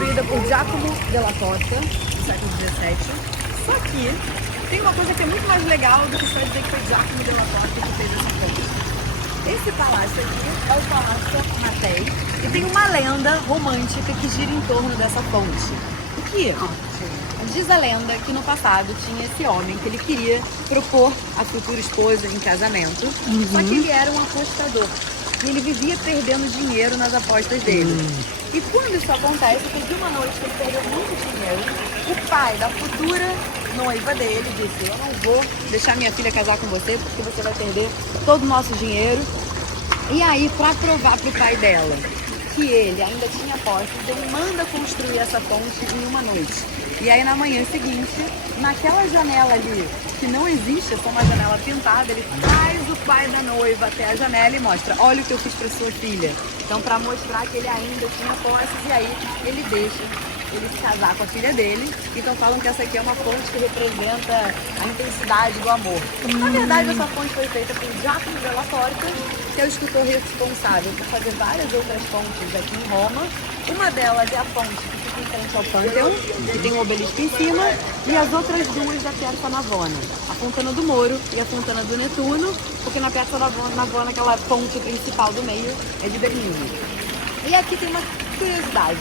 construída por Giacomo della Porta, no século XVII. Só que tem uma coisa que é muito mais legal do que só dizer que foi Giacomo della Porta que fez essa ponte. Esse palácio aqui é o Palácio Mattei e tem uma lenda romântica que gira em torno dessa ponte. O que? Diz a lenda que no passado tinha esse homem que ele queria propor a futura esposa em casamento, só que ele era um apostador e ele vivia perdendo dinheiro nas apostas dele. E quando isso acontece, teve uma noite que ele perdeu muito dinheiro, o pai da futura noiva dele disse: eu não vou deixar minha filha casar com você porque você vai perder todo o nosso dinheiro. E aí, para provar pro pai dela que ele ainda tinha posses, ele manda construir essa ponte em uma noite. E aí na manhã seguinte, naquela janela ali, que não existe, é só uma janela pintada, ele traz o pai da noiva até a janela e mostra: olha o que eu fiz para sua filha. Então, para mostrar que ele ainda tinha posses, e aí ele deixa ele se casar com a filha dele. Então falam que essa aqui é uma ponte que representa a intensidade do amor. Na verdade, essa ponte foi feita por Giacomo della Porta, que é o escultor responsável por fazer várias outras pontes aqui em Roma. Uma delas é a ponte que fica em frente ao Pantheon, que tem um obelisco em cima, e as outras duas da Piazza Navona, a Fontana do Moro e a Fontana do Netuno, porque na Piazza Navona aquela ponte principal do meio é de Bernini. E aqui tem uma curiosidade: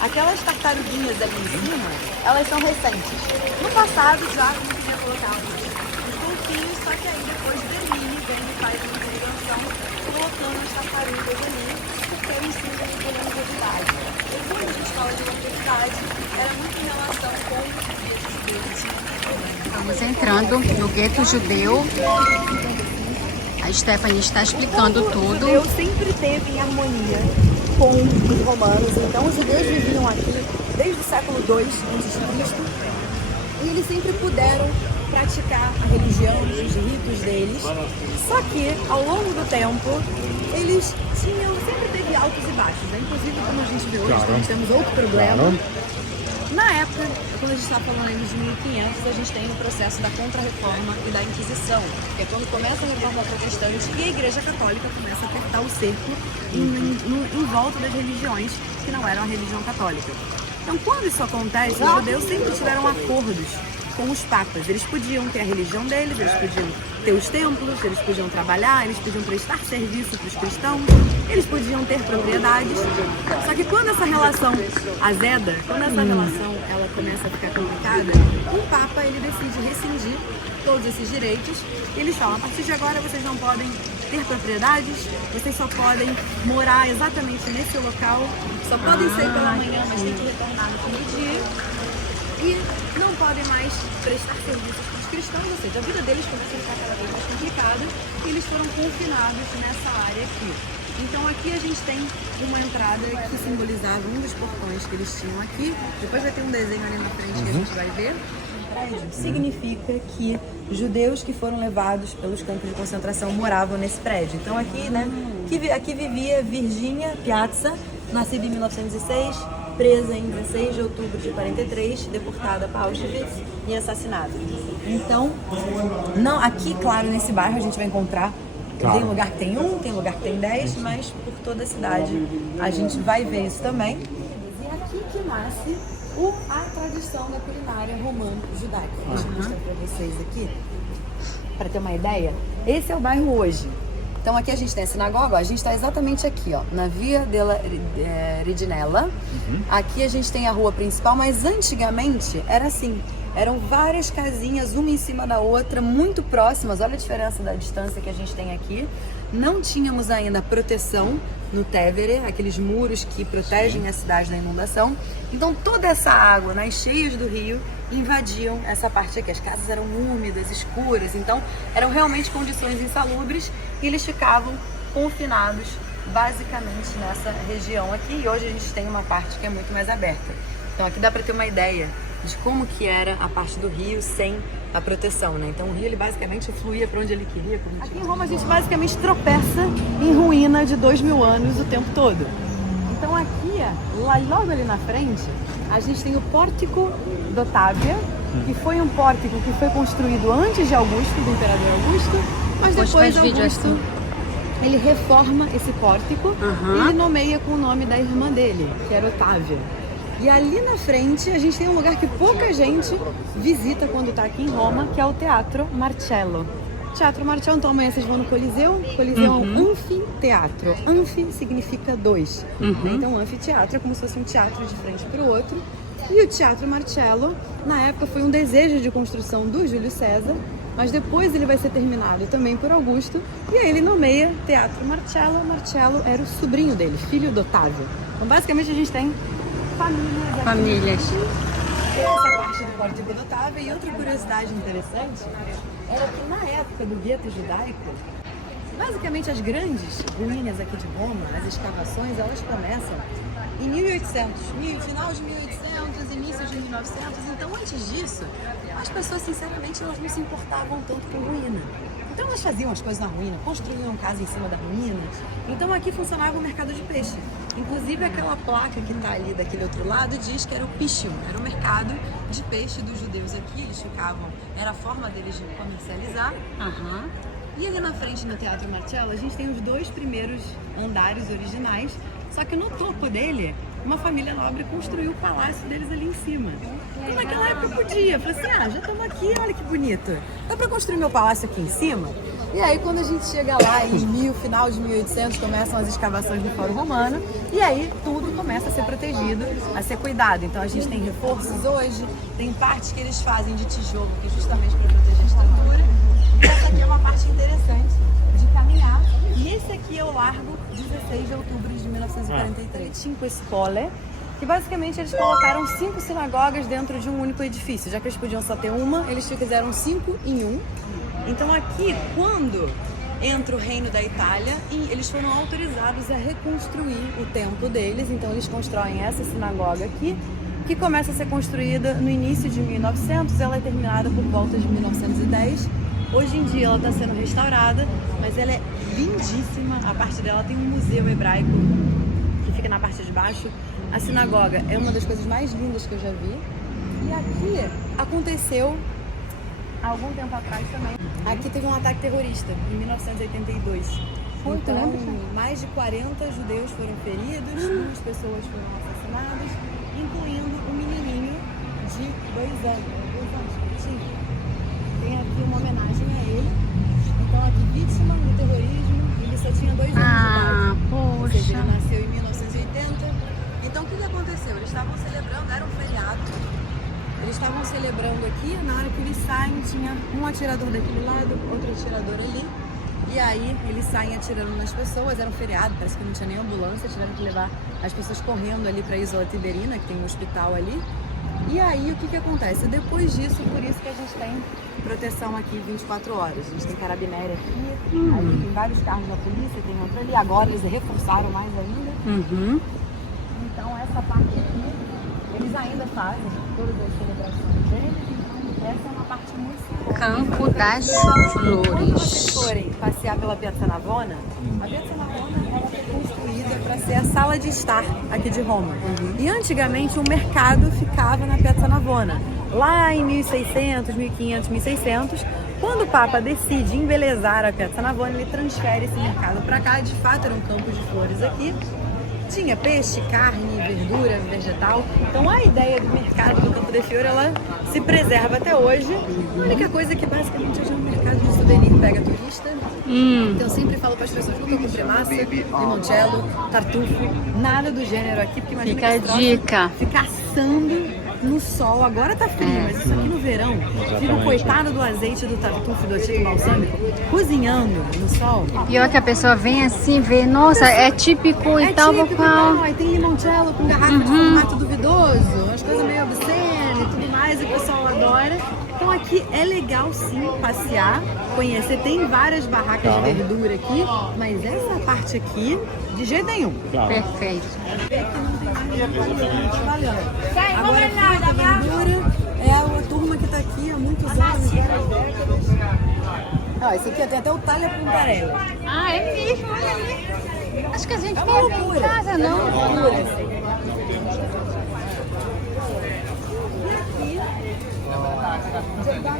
aquelas tartaruguinhas ali em cima, elas são recentes. No passado já não queria colocar uns golfinhos, só que aí depois Bernini vem e faz uma intervenção colocando as tartarugas ali, porque o ensino de longevidade. E quando a gente fala de longevidade, era muito em relação com os judeus. Estamos entrando no gueto judeu. A Stephanie está explicando tudo. O judeu sempre teve em harmonia com os romanos, então os judeus viviam aqui desde o século II a.C. e eles sempre puderam praticar a religião, os ritos deles, só que ao longo do tempo eles sempre teve altos e baixos, né? Inclusive como a gente vê hoje, nós temos outro problema. Na época, quando a gente está falando aí dos 1500, a gente tem o processo da Contra-Reforma e da Inquisição, que é quando começa a Reforma Protestante e a Igreja Católica começa a apertar o cerco em volta das religiões que não eram a religião católica. Então, quando isso acontece, os judeus sempre tiveram acordos com os papas. Eles podiam ter a religião deles, eles podiam ter os templos, eles podiam trabalhar, eles podiam prestar serviço para os cristãos, eles podiam ter propriedades. Só que quando essa relação azeda, quando essa relação ela começa a ficar complicada, o papa ele decide rescindir todos esses direitos e eles falam: a partir de agora vocês não podem ter propriedades, vocês só podem morar exatamente nesse local, só podem sair pela manhã, mas tem que retornar no fim do dia. E não podem mais prestar serviços para os cristãos, ou seja, a vida deles começa a ficar cada vez mais complicada e eles foram confinados nessa área aqui. Então aqui a gente tem uma entrada que simbolizava um dos portões que eles tinham aqui. Depois vai ter um desenho ali na frente que a gente vai ver. Prédio significa que judeus que foram levados pelos campos de concentração moravam nesse prédio. Então aqui, né, aqui vivia Virginia Piazza, nascida em 1906, presa em 16 de outubro de 43, deportada para Auschwitz e assassinada. Então, não, aqui, claro, nesse bairro a gente vai encontrar, tem lugar que tem 1, tem lugar que tem 10, mas por toda a cidade a gente vai ver isso também. E é aqui que nasce a tradição da culinária romano-judaica. Deixa eu mostrar para vocês aqui, para ter uma ideia. Esse é o bairro hoje. Então aqui a gente tem a sinagoga, ó, a gente está exatamente aqui, ó, na Via della Reginella. Aqui a gente tem a rua principal, mas antigamente era assim, eram várias casinhas, uma em cima da outra, muito próximas. Olha a diferença da distância que a gente tem aqui. Não tínhamos ainda proteção no Tevere, aqueles muros que protegem a cidade da inundação. Então toda essa água nas cheias do rio invadiam essa parte aqui. As casas eram úmidas, escuras, então eram realmente condições insalubres e eles ficavam confinados basicamente nessa região aqui. E hoje a gente tem uma parte que é muito mais aberta. Então aqui dá para ter uma ideia de como que era a parte do rio sem a proteção, né? Então o rio ele basicamente fluía para onde ele queria. Aqui em Roma a gente basicamente tropeça em ruína de 2000 anos o tempo todo. Então aqui, logo ali na frente, a gente tem o Pórtico d'Ottavia, que foi um pórtico que foi construído antes de Augusto, do imperador Augusto, mas depois Augusto ele reforma esse pórtico e ele nomeia com o nome da irmã dele, que era Otávia. E ali na frente a gente tem um lugar que pouca gente visita quando tá aqui em Roma, que é o Teatro Marcello. Teatro Marcello, então amanhã vocês vão no Coliseu. Coliseu é um anfiteatro. Anfi significa dois. Então anfiteatro é como se fosse um teatro de frente para o outro. E o Teatro Marcello, na época, foi um desejo de construção do Júlio César, mas depois ele vai ser terminado também por Augusto, e aí ele nomeia Teatro Marcello. Marcello era o sobrinho dele, filho do Otávio. Então basicamente a gente tem famílias. Essa parte do Código do Otávio. E outra curiosidade interessante era que na época do gueto judaico, basicamente as grandes ruínas aqui de Roma, as escavações, elas começam em 1800, final de 1800, início de 1900. Então antes disso, as pessoas sinceramente elas não se importavam tanto com ruína. Então elas faziam as coisas na ruína, construíam casa em cima da ruína. Então aqui funcionava o mercado de peixe. Inclusive aquela placa que está ali daquele outro lado diz que era o Piscium, era o mercado de peixe dos judeus aqui. Eles ficavam, era a forma deles de comercializar. E ali na frente no Teatro Marcello a gente tem os dois primeiros andares originais, só que no topo dele uma família nobre construiu o palácio deles ali em cima. Então naquela época podia, falei assim, já estamos aqui, olha que bonito, dá para construir meu palácio aqui em cima? E aí quando a gente chega lá em final de 1800, começam as escavações do Fórum Romano, e aí tudo começa a ser protegido, a ser cuidado. Então a gente tem reforços hoje, tem partes que eles fazem de tijolo, que é justamente para proteger a estrutura. E essa aqui é uma parte interessante de caminhar. E esse aqui é o Largo 16 de outubro de 1943. Cinque Scole, que basicamente eles colocaram 5 sinagogas dentro de um único edifício. Já que eles podiam só ter uma, eles fizeram 5 em um. Então aqui, quando entra o Reino da Itália, e eles foram autorizados a reconstruir o templo deles. Então eles constroem essa sinagoga aqui, que começa a ser construída no início de 1900, ela é terminada por volta de 1910. Hoje em dia ela está sendo restaurada, mas ela é lindíssima. A parte dela tem um museu hebraico que fica na parte de baixo. A sinagoga é uma das coisas mais lindas que eu já vi. E aqui aconteceu há algum tempo atrás também. Aqui teve um ataque terrorista em 1982. Então, mais de 40 judeus foram feridos, 2 pessoas foram assassinadas, incluindo um menininho de 2 anos. Tem aqui uma homenagem a ele. Então aqui, vítima do terrorismo, ele só tinha 2 anos de idade. Ou seja, ele nasceu em 1980. Então o que aconteceu? Eles estavam celebrando, era um feriado. Eles estavam celebrando aqui, na hora que eles saem, tinha um atirador daquele lado, outro atirador ali. E aí eles saem atirando nas pessoas, era um feriado, parece que não tinha nem ambulância, tiveram que levar as pessoas correndo ali para a Isola Tiberina, que tem um hospital ali. E aí o que acontece? Depois disso, por isso que a gente tem proteção aqui 24 horas. A gente tem carabinieri aqui, ali tem vários carros da polícia, tem outro ali. Agora eles reforçaram mais ainda. Então essa parte aqui, eles ainda fazem todas as celebrações deles. Então essa é uma parte muito simbólica. Campo das Flores. Quando vocês forem passear pela Piazza Navona, a Piazza Navona ela foi construída para ser a sala de estar aqui de Roma. E antigamente o mercado ficava na Piazza Navona. Lá em 1600, 1500, 1600, quando o Papa decide embelezar a Piazza Navona, ele transfere esse mercado para cá. De fato, era um campo de flores aqui. Tinha peixe, carne, verdura, vegetal. Então a ideia do mercado do Campo de Fiore, ela se preserva até hoje. A única coisa é que basicamente hoje é um mercado de souvenir, pega turista. Então eu sempre falo para as pessoas, nunca comprei massa, limoncello, tartufo, nada do gênero aqui, porque imagina Fica a dica. Fica assando no sol. Agora tá frio, mas isso aqui no verão, fica o coitado do azeite do tartufo, do aceite balsâmico, cozinhando no sol. Pior que a pessoa vem assim, vê, nossa, é típico e tal, qual. Aí tem limoncello com garrafa de formato duvidoso, umas coisas meio obscenas e tudo mais, e o pessoal adora. Então aqui é legal sim passear, conhecer, tem várias barracas de verdura aqui, mas essa parte aqui, de jeito nenhum. Perfeito. Agora fruta, verdura, é a turma que tá aqui há muitos anos, várias décadas. Ó, esse aqui tem até o talha puntarella. Ah, é mesmo, olha ali. Acho que a gente É tem uma aqui em loucura. casa, não? É uma loucura.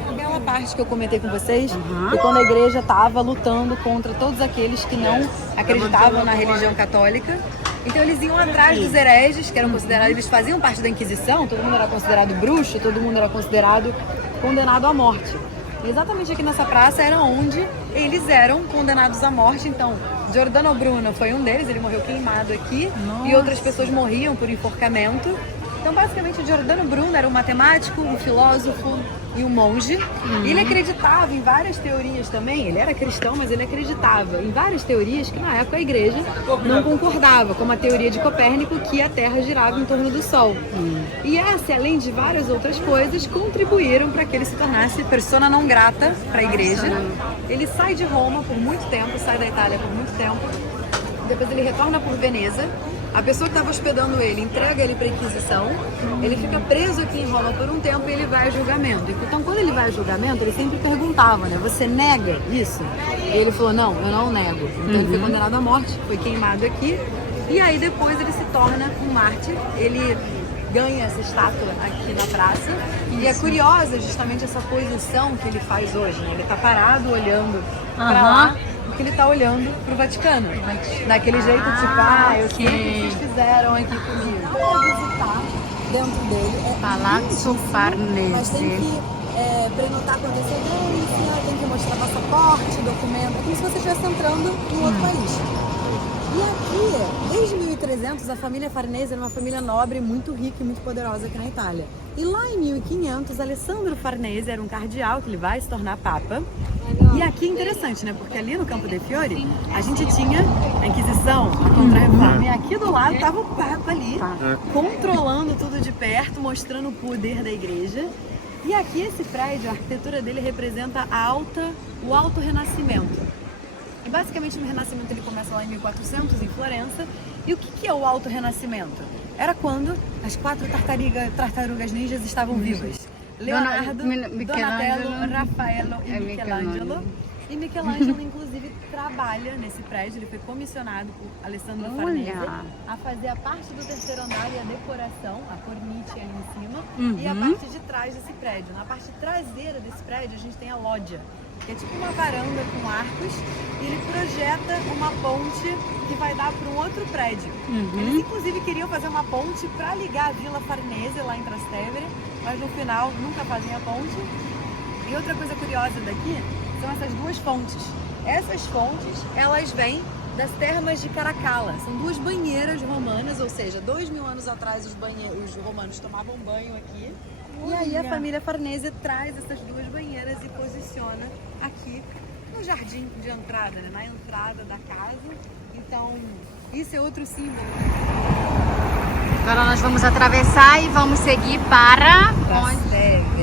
Aquela parte que eu comentei com vocês, que quando a igreja estava lutando contra todos aqueles que não acreditavam na religião católica, Então eles iam atrás dos hereges, que eram considerados, eles faziam parte da Inquisição, todo mundo era considerado bruxo, todo mundo era considerado condenado à morte. E exatamente aqui nessa praça era onde eles eram condenados à morte. Então, Giordano Bruno foi um deles, ele morreu queimado aqui. Nossa. E outras pessoas morriam por enforcamento. Então, basicamente, o Giordano Bruno era um matemático, um filósofo e um monge. E ele acreditava em várias teorias também. Ele era cristão, mas ele acreditava em várias teorias que, na época, a igreja não concordava, como a teoria de Copérnico, que a Terra girava em torno do Sol. E essa, além de várias outras coisas, contribuíram para que ele se tornasse persona não grata para a igreja. Ele sai de Roma por muito tempo, sai da Itália por muito tempo. Depois ele retorna por Veneza. A pessoa que estava hospedando ele entrega ele para a Inquisição, ele fica preso aqui em Roma por um tempo e ele vai a julgamento. Então, quando ele vai a julgamento, ele sempre perguntava, né? Você nega isso? E ele falou, não, eu não nego. Então, ele foi condenado à morte, foi queimado aqui. E aí, depois, ele se torna um mártir. Ele ganha essa estátua aqui na praça. E é curiosa justamente essa posição que ele faz hoje, né? Ele está parado, olhando para lá. Que ele tá olhando pro Vaticano. Daquele jeito, tipo, eu sei o que vocês fizeram aqui comigo. Para visitar dentro dele. Palazzo Farnese. Mas tem que prenotar com antecedência, tem que mostrar passaporte, documento. É como se você estivesse entrando em outro país. E aqui, desde 1300, a família Farnese era uma família nobre, muito rica e muito poderosa aqui na Itália. E lá em 1500, Alessandro Farnese era um cardeal, que ele vai se tornar papa. E aqui é interessante, né? Porque ali no Campo dei Fiori, a gente tinha a Inquisição, a Contra-Reforma. E aqui do lado estava o Papa ali, controlando tudo de perto, mostrando o poder da igreja. E aqui esse prédio, a arquitetura dele representa o Alto Renascimento. E basicamente no Renascimento ele começa lá em 1400, em Florença. E o que é o Alto Renascimento? Era quando as 4 tartarugas ninjas estavam vivas. Leonardo, Donatello, Raffaello e Michelangelo. E Michelangelo, inclusive, trabalha nesse prédio. Ele foi comissionado por Alessandro Farnese a fazer a parte do terceiro andar e a decoração, a cornice ali em cima, e a parte de trás desse prédio. Na parte traseira desse prédio, a gente tem a loggia, que é tipo uma varanda com arcos, e ele projeta uma ponte que vai dar para um outro prédio. Eles, inclusive, queriam fazer uma ponte para ligar a Vila Farnese, lá em Trastevere, mas no final nunca fazem a ponte. E outra coisa curiosa daqui são essas duas fontes. Essas fontes, elas vêm das termas de Caracalla. São 2 banheiras romanas, ou seja, 2000 anos atrás os romanos tomavam banho aqui. E aí a família Farnese traz essas 2 banheiras e posiciona aqui no jardim de entrada, né? Na entrada da casa. Então, isso é outro símbolo. Agora nós vamos atravessar e vamos seguir para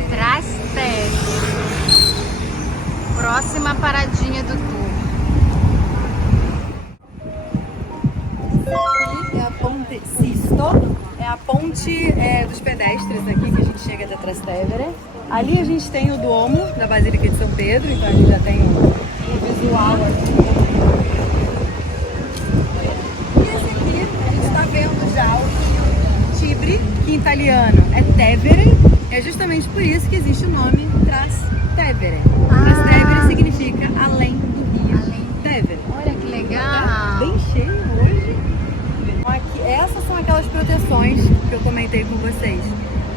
Trastevere. Próxima paradinha do tour. Aqui é a Ponte Sisto, é a ponte dos pedestres aqui que a gente chega da Trastevere. Ali a gente tem o Duomo da Basílica de São Pedro, então a gente já tem um visual aqui. E esse aqui a gente está vendo já o rio Tibre, que em italiano é Tevere. É justamente por isso que existe o nome Trastevere. Trastevere significa além do rio Tevere. Olha que legal! Tá bem cheio hoje. Aqui, essas são aquelas proteções que eu comentei com vocês.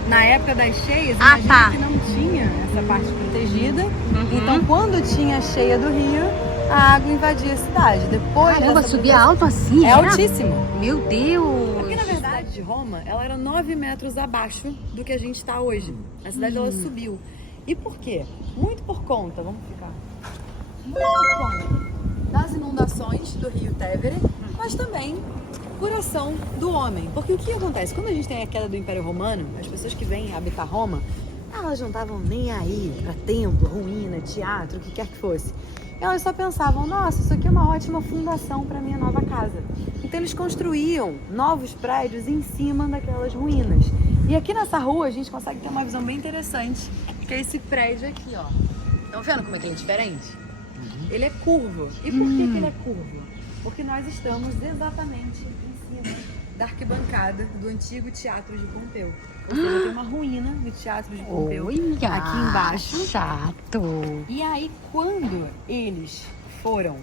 Na época das cheias, imagina que não tinha essa parte protegida. Então, quando tinha a cheia do rio, a água invadia a cidade. Depois subia alto assim? É altíssimo. Meu Deus! Porque, na verdade, a cidade de Roma, ela era 9 metros abaixo do que a gente está hoje. A cidade, ela subiu. E por quê? Muito por conta, vamos ficar... Muito por conta das inundações do rio Tevere, mas também por ação do homem. Porque o que acontece? Quando a gente tem a queda do Império Romano, as pessoas que vêm habitar Roma, elas não estavam nem aí para templo, ruína, teatro, o que quer que fosse. Elas só pensavam, nossa, isso aqui é uma ótima fundação para minha nova casa. Então eles construíam novos prédios em cima daquelas ruínas. E aqui nessa rua a gente consegue ter uma visão bem interessante, que é esse prédio aqui, ó. Estão vendo como é que ele é diferente? Ele é curvo. E por que ele é curvo? Porque nós estamos exatamente em cima da arquibancada do antigo Teatro de Pompeu. Ou seja, tem uma ruína do Teatro de Pompeu aqui embaixo. Chato! E aí, quando eles foram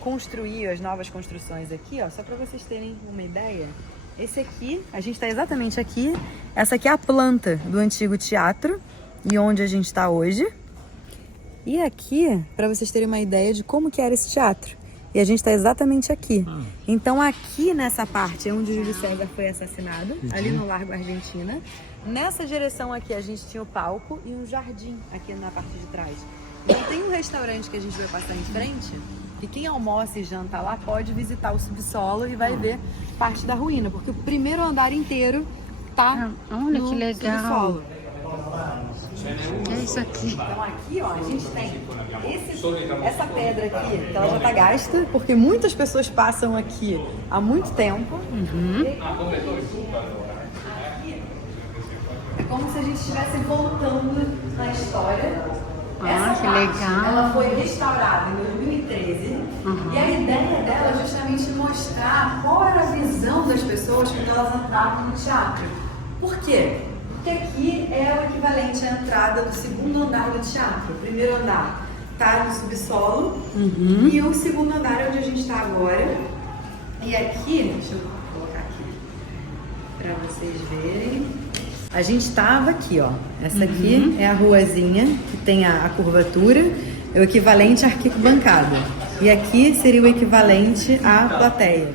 construir as novas construções aqui, ó, só para vocês terem uma ideia. Esse aqui, a gente está exatamente aqui. Essa aqui é a planta do antigo teatro e onde a gente está hoje. E aqui, para vocês terem uma ideia de como que era esse teatro. E a gente está exatamente aqui. Então aqui nessa parte é onde o Júlio César foi assassinado, ali no Largo Argentina. Nessa direção aqui a gente tinha o palco e um jardim aqui na parte de trás. Então tem um restaurante que a gente vai passar em frente, e quem almoça e janta lá pode visitar o subsolo e vai ver parte da ruína, porque o primeiro andar inteiro tá olha no que legal. subsolo. Que é isso aqui? Então aqui, ó, a gente tem essa pedra aqui, que ela já tá gasta, porque muitas pessoas passam aqui há muito tempo. É como se a gente estivesse voltando na história. Essa que parte, legal. ela foi restaurada em 2013 e a ideia dela é justamente mostrar qual era a visão das pessoas quando elas entravam no teatro. Por quê? Porque aqui é o equivalente à entrada do segundo andar do teatro. O primeiro andar está no subsolo e o segundo andar é onde a gente está agora. E aqui, deixa eu colocar aqui para vocês verem. A gente estava aqui, ó. Essa aqui é a ruazinha que tem a curvatura, é o equivalente à arquibancada. E aqui seria o equivalente à plateia.